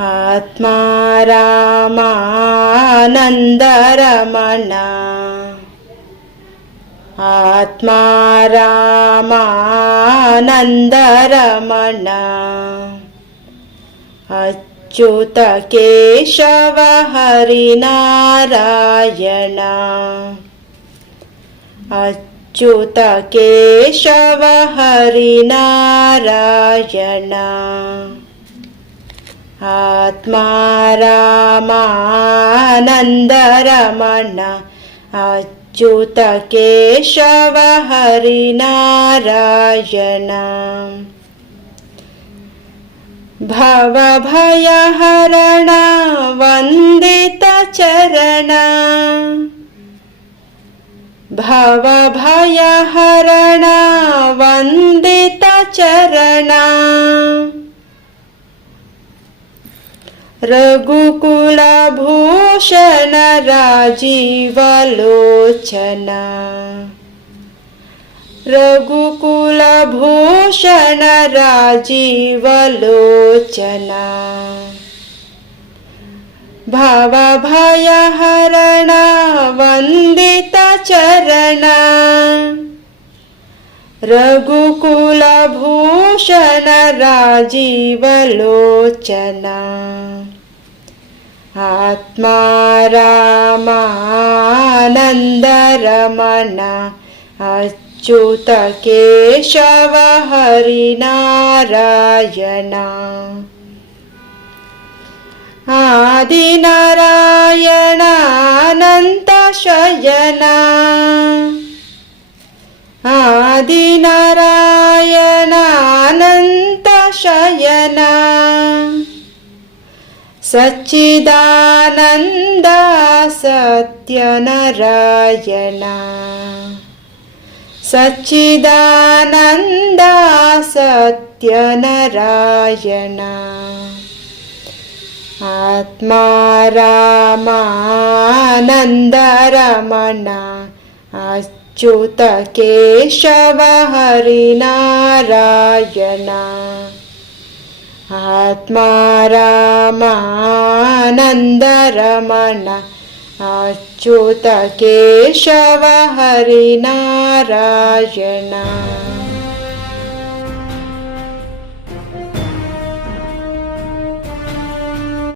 आत्मा रामानन्दरमण। आत्मा रामानन्दरमण। अच्युत केशव हरिनारायण अच्युत केशव हरिनारायण आत्मा रामानन्दरमण अच्युत केशव हरिनारायण। भवभयहरण वन्दितचरण भवभयहरण वन्दितचरण रघुकुलभूषण राजीवलोचन रघुकुलभूषण राजीवलोचन भवभयहरण वन्दितचरण रघुकुलभूषण राजीवलोचन। आत्मा रामानन्दरमण अच्युत केशव हरिनारायण। आदिनारायणानन्तशयन आदिनारायणानन्तशयन सच्चिदानन्द सत्यनरायण सच्चिदानन्द सत्यनरायण आत्मा रामानन्दरमण अच्युत केशव हरिनारायण आत्मा रामानन्दरमण अच्युत केशव हरिनारायण